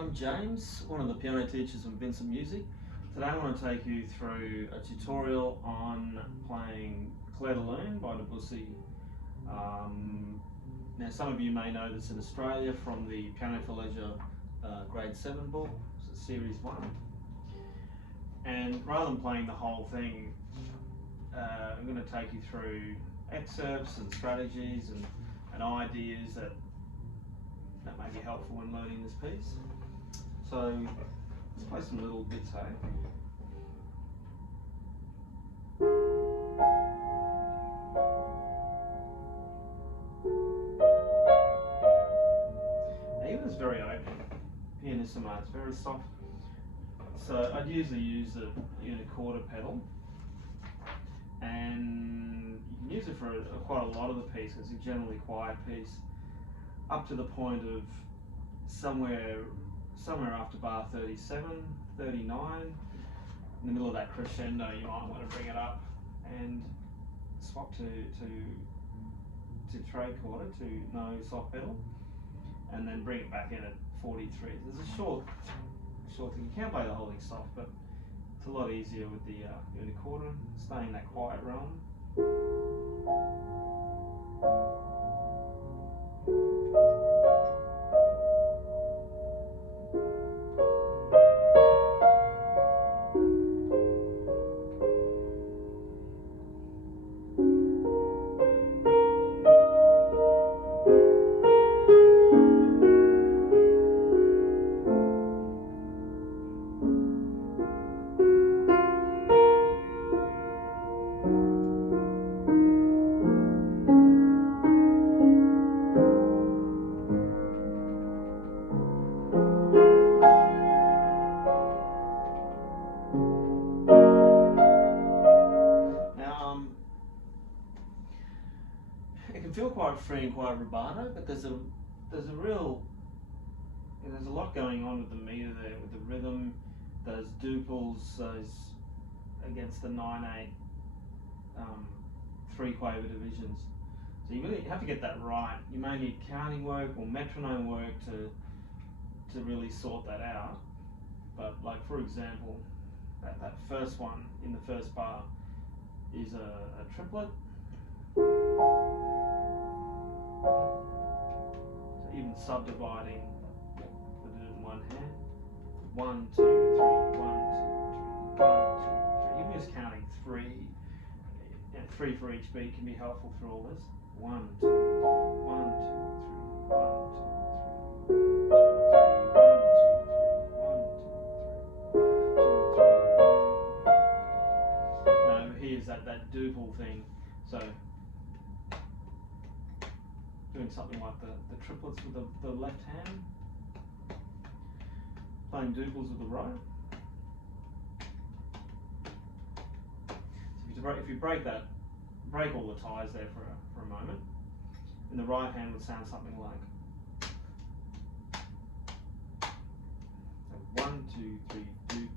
I'm James, one of the piano teachers from Vincent Music. Today I want to take you through a tutorial on playing Clair Lune by Debussy. Now some of you may know this in Australia from the Piano for Leisure Grade 7 book, so Series 1. And rather than playing the whole thing, I'm going to take you through excerpts and strategies and ideas that may be helpful when learning this piece. So let's play some little bits, hey? Now, even it's very open, pianissimo, it's very soft. So I'd usually use the unicorda pedal, and you can use it for quite a lot of the piece. It's a generally quiet piece, up to the point of somewhere after bar 37, 39, in the middle of that crescendo, you might want to bring it up and swap to trade quarter, to no soft pedal, and then bring it back in at 43. There's a short thing. You can't play the whole thing soft, but it's a lot easier with the unicorda, staying in that quiet realm. It can feel quite free and quite rubato, but there's a lot going on with the meter there, with the rhythm, those duples, those against the 9/8 3-quaver divisions. So you really have to get that right. You may need counting work or metronome work to really sort that out. But like, for example, that first one in the first bar is a triplet. So even subdividing, we'll do it in one hand. 1, 2, 3, 1, 2, 3, 1, 2, 3. Even just counting 3, and 3 for each beat can be helpful through all this. 1, 2, 3, 1, 2, 3, 1, 2, 3, 1, 2, 3, 1, 2, 3, 1, 2, 3. Now here's that duple thing. So doing something like the triplets with the left hand, playing duples with the right. So if you break all the ties there for a moment, then the right hand would sound something like, so 1, 2, 3, do,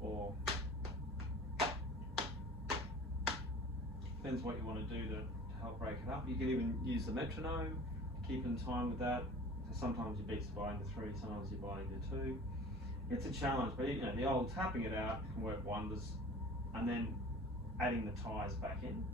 or depends what you want to do to help break it up. You can even use the metronome, keep in time with that. So sometimes your beats divide into 3, sometimes you divide into 2. It's a challenge, but the old tapping it out can work wonders, and then adding the ties back in.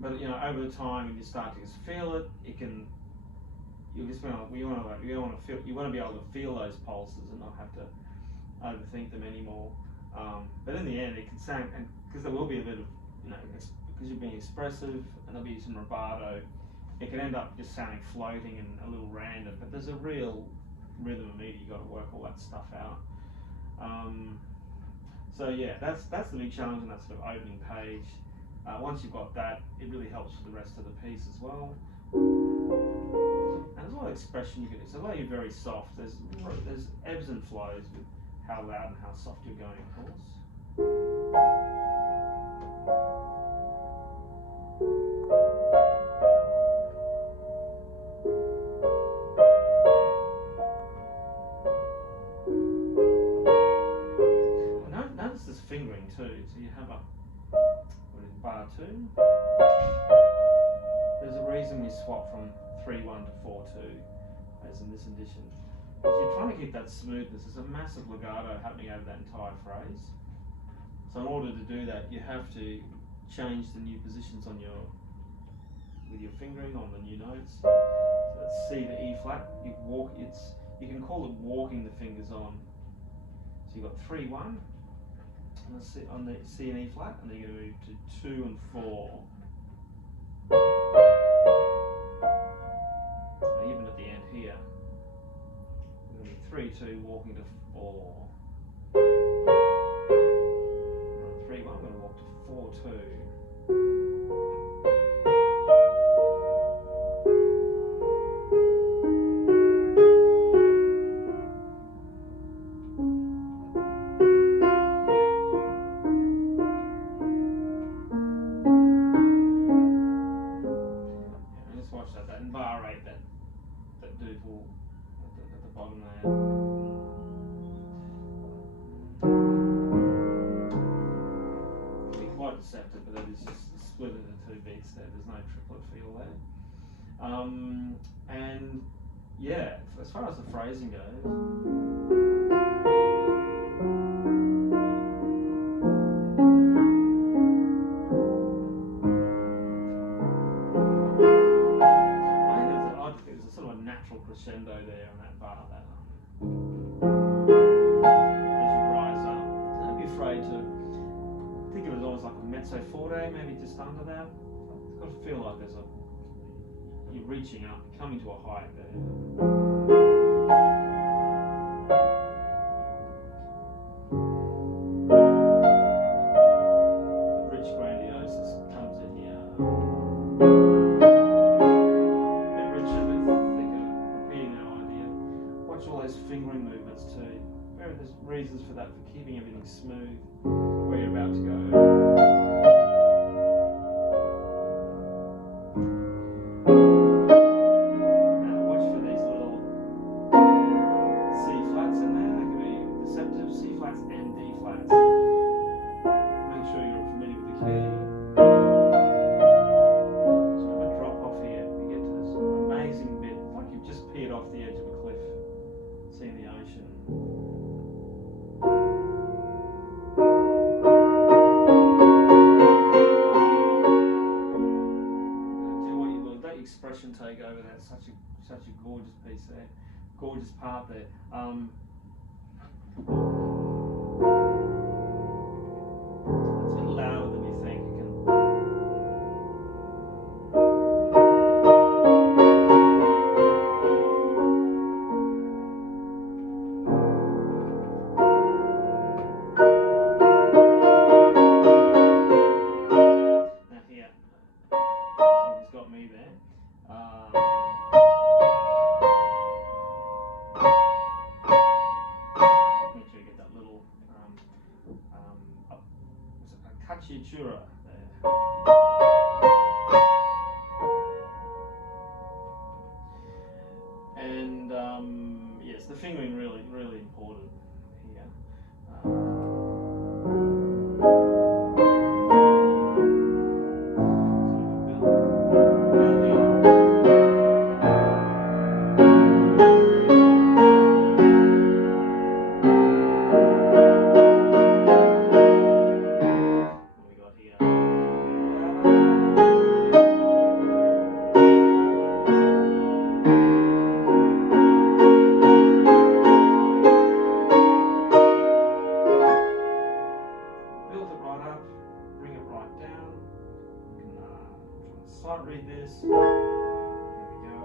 But over the time, when you start to just feel it, you want to be able to feel those pulses and not have to overthink them anymore. But in the end, it can sound, and because there will be a bit of, because you're being expressive and there'll be some rubato, it can end up just sounding floating and a little random. But there's a real rhythm and meter. You got to work all that stuff out. So yeah, that's the big challenge in that sort of opening page. Once you've got that, it really helps with the rest of the piece as well. And there's a lot of expression you can do. So although you're very soft, there's ebbs and flows with how loud and how soft you're going, of course. Notice this fingering too. So you have a bar 2. There's a reason we swap from 3-1 to 4-2, as in this edition. If you're trying to keep that smoothness, there's a massive legato happening over that entire phrase. So in order to do that, you have to change the new positions on with your fingering on the new notes. So that's C to E flat. You can call it walking the fingers on. So you've got 3-1 on the C and E flat, and then you're going to move to 2 and 4. And even at the end here, we're going to be 3-2 walking to 4. 3-1, we're going to walk to 4-2. Deceptive, but that is just split into 2 beats there. There's no triplet feel there. And yeah, as far as the phrasing goes, I think there's a sort of a natural crescendo there on that bar. As you rise up, don't be afraid to think of it as almost like a mezzo forte, maybe just under that. It's got to feel like you're reaching up, coming to a height there. The rich grandiosis comes in here. A bit richer, a bit thicker, repeating that idea. Watch all those fingering movements too. There's reasons for that, for keeping everything smooth where you're about to go. Now watch for these little C flats in there. They can be deceptive C flats and D flats. Make sure you're familiar with the key. Sort of a drop off here. You get to this amazing bit, like you've just peered off the edge of a cliff, seeing the ocean. Expression take over that. Such a gorgeous piece there, gorgeous part there. It's a bit louder than you think. Now here, he's got me there. Make sure you get that little cacciatura there. And yes, the fingering really important here. Sight read this. There we go.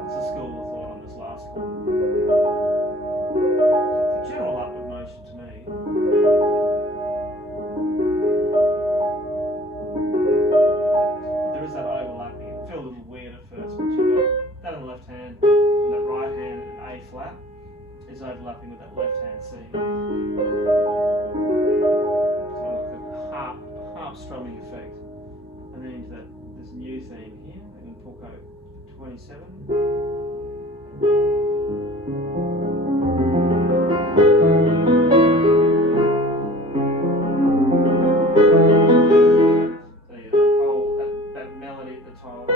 What's the school of thought on this last one? It's a general upward motion to me. But there is that overlapping. It feels a little weird at first, but you've got that on the left hand and that right hand and A flat. It's is overlapping with that left hand C. So like a harp strumming effect. And then into this new theme here, in Pulco 27. So yeah, that melody at the top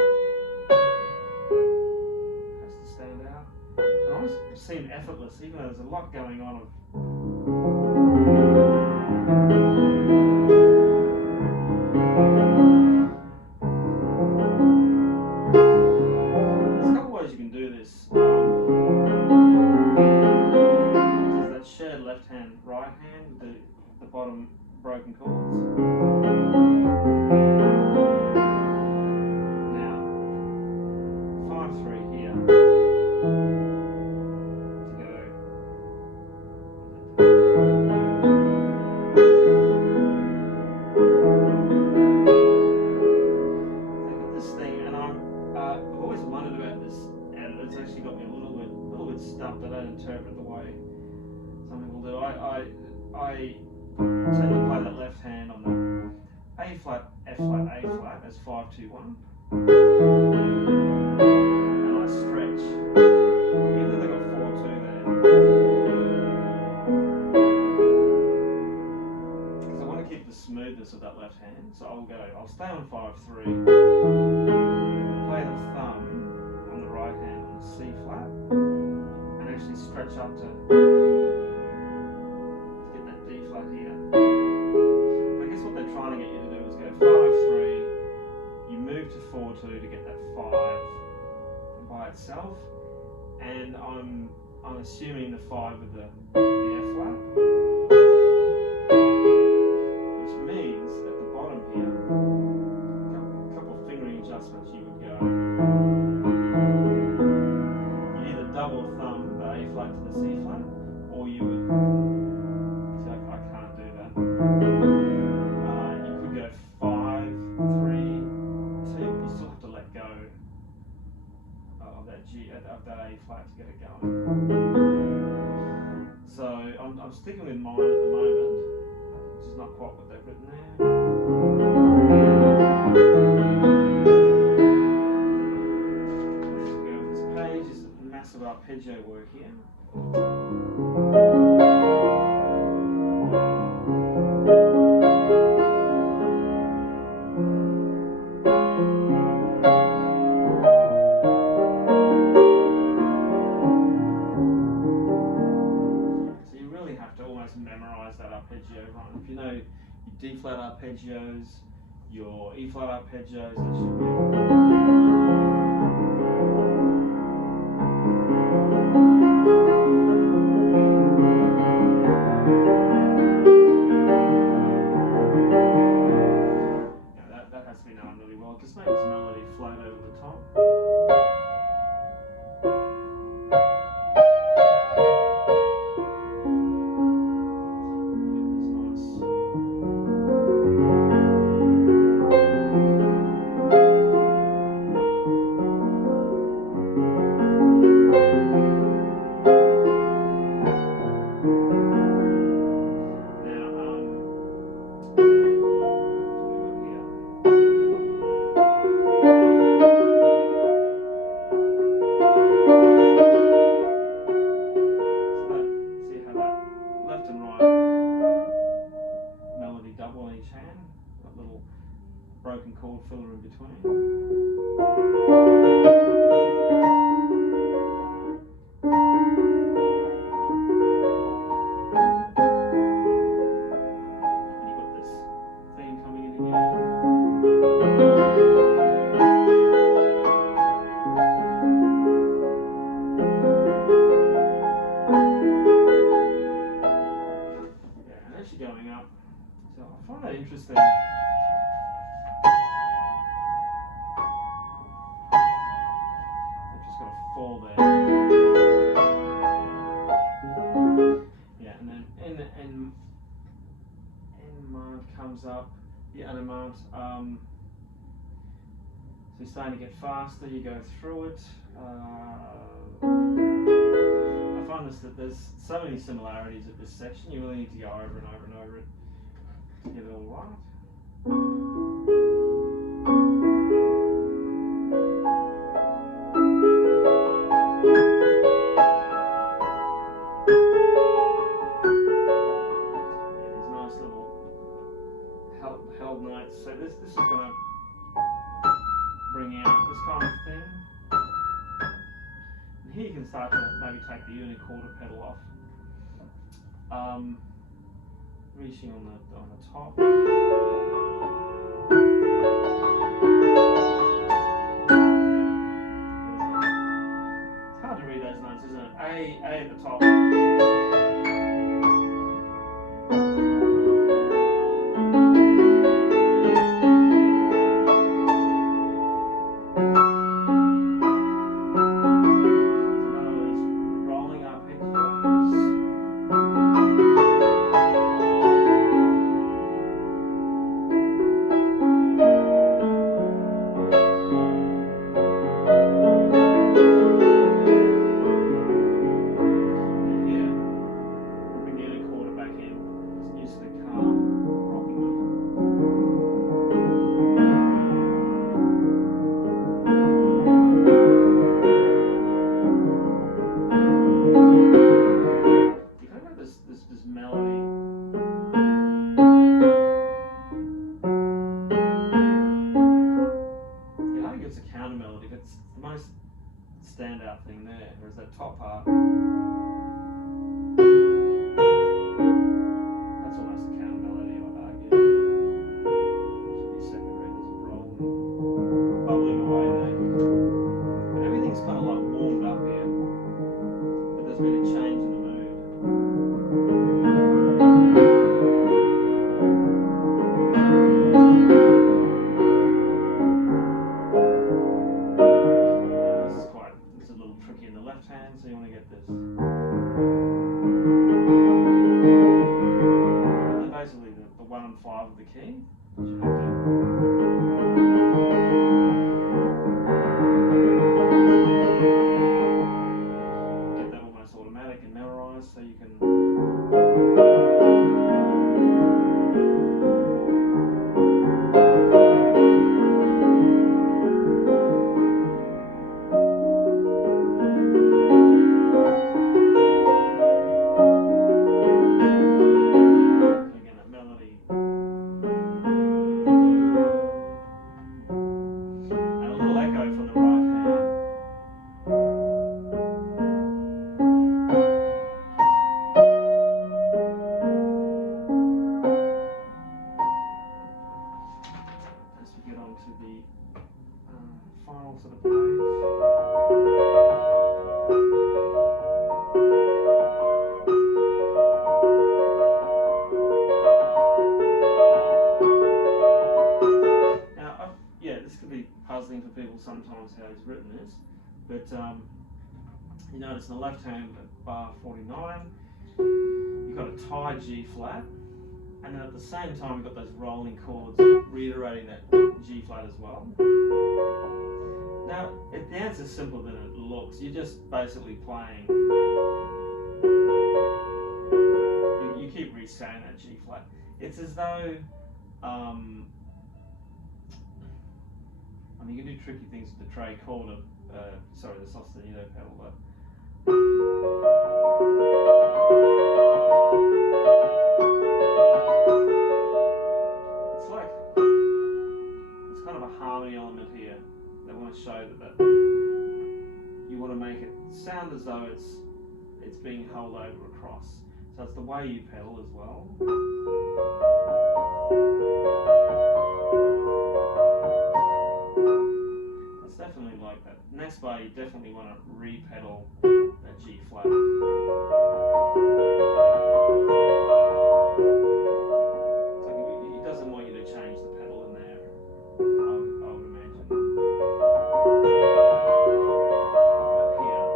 has to stand out. And it always seemed effortless, even though there's a lot going on. There's a couple ways you can do this. There's that shared left hand, right hand, the bottom broken chords. Now, 5/3 here to go. This thing, and I've always wondered about this, and it's actually got me a little bit stumped. I don't interpret the way some people do. I tend to play that left hand on the A flat, F flat, A flat as 5-2-1, and I stretch. Even though they got 4-2 there, because I want to keep the smoothness of that left hand. So I'll stay on 5/3, play the thumb on the right hand on the C flat, and actually stretch up to get that D flat here. But I guess what they're trying to get you to do is go 5/3, you move to 4/2 to get that 5 by itself, and I'm assuming the 5 with the F flat, which means at the bottom here, a couple of fingering adjustments you would go. You either double thumb the A flat to the C flat, or you would, see, I can't do that. You could go 5-3-2, but you still have to let go of that A flat to get it going. So I'm sticking with mine at the moment, which is not quite what they've written there. This page is massive arpeggio work here. Memorize that arpeggio run. If you know your D flat arpeggios, your E flat arpeggios, that should be. Yeah, that has to be known really well. Just make this melody float over the top. Broken chord filler in between. And you've got this theme coming in again. Yeah, and actually going up. So I find that interesting. Fall there. Yeah, and then N mount comes up. The other mount. So you're starting to get faster. You go through it. I find honest that there's so many similarities at this section, you really need to go over and over and over it to get it all right. Yeah, these nice little held notes. So this is going to bring out this kind of thing. And here you can start to maybe take the unicorder pedal off. Reaching on the top. It's hard to read those notes, isn't it? A at the top. Standout thing there. There's that top part. That's almost a counter melody, I would argue. Should be secondary. There's a roll bubbling away there. But everything's kind of like warmed up here. But there's been a change in the mood. Left hand, so you want to get this. And basically the 1 and 5 of the key. You should have to get that almost automatic and memorized so you can. Puzzling for people sometimes how he's written this, but you notice in the left hand at bar 49 you've got a tie G flat, and then at the same time you've got those rolling chords reiterating that G flat as well. Now the answer's simpler than it looks. You're just basically playing, you keep re-saying that G flat. It's as though I mean, you can do tricky things with the tray chord, the sostenuto pedal, but it's kind of a harmony element here. They want to show that you want to make it sound as though it's being held over across. So it's the way you pedal as well. Definitely like that. Next bar, you definitely want to re-pedal that G flat. So he doesn't want you to change the pedal in there, I would imagine. But here,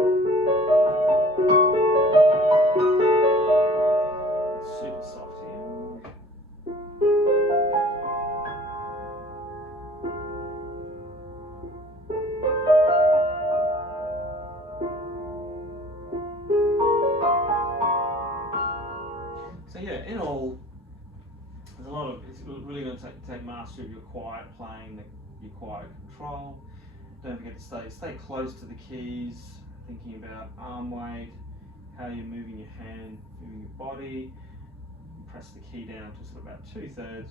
it's super soft here. yeah, in all, there's a lot of, it's really going to take mastery of your quiet playing, your quiet control. Don't forget to stay close to the keys, thinking about arm weight, how you're moving your hand, moving your body. You press the key down to sort of about 2/3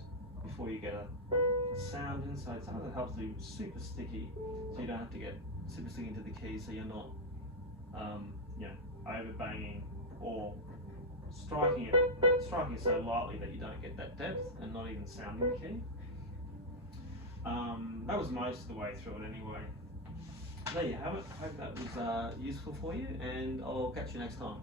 before you get a sound in. So something that helps to be super sticky, so you don't have to get super sticky into the key, so you're not over banging or striking it so lightly that you don't get that depth and not even sounding the key. That was most of the way through it anyway. There you have it. Hope that was useful for you, and I'll catch you next time.